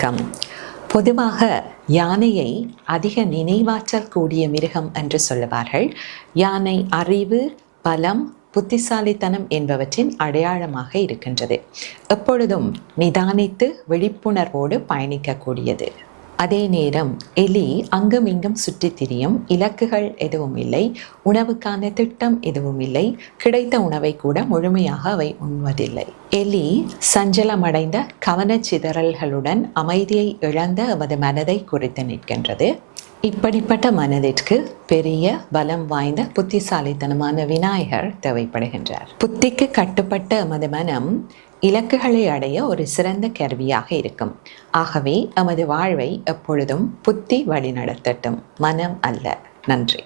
வணக்கம். பொதுவாக யானையை அதிக நினைவாற்றல் கூடிய மிருகம் என்று சொல்லுவார்கள். யானை அறிவு, பலம், புத்திசாலித்தனம் என்பவற்றின் அடையாளமாக இருக்கின்றது. எப்பொழுதும் நிதானித்து விழிப்புணர்வோடு பயணிக்கக்கூடியது. அதே நேரம் எலி அங்கும் இங்கும் சுற்றித் திரியும். இலக்குகள் எதுவும் இல்லை, உணவுக்கான திட்டம் எதுவும் இல்லை, கிடைத்த உணவை கூட முழுமையாக அவை உண்வதில்லை. எலி சஞ்சலமடைந்த கவனச்சிதறல்களுடன் அமைதியை இழந்த அவரது மனதை குறித்து நிற்கின்றது. இப்படிப்பட்ட மனதிற்கு பெரிய பலம் வாய்ந்த புத்திசாலித்தனமான விநாயகர் தேவைப்படுகின்றார். புத்திக்கு கட்டுப்பட்ட எமது மனம் இலக்குகளை அடைய ஒரு சிறந்த கருவியாக இருக்கும். ஆகவே எமது வாழ்வை எப்பொழுதும் புத்தி வழிநடத்தட்டும், மனம் அல்ல. நன்றி.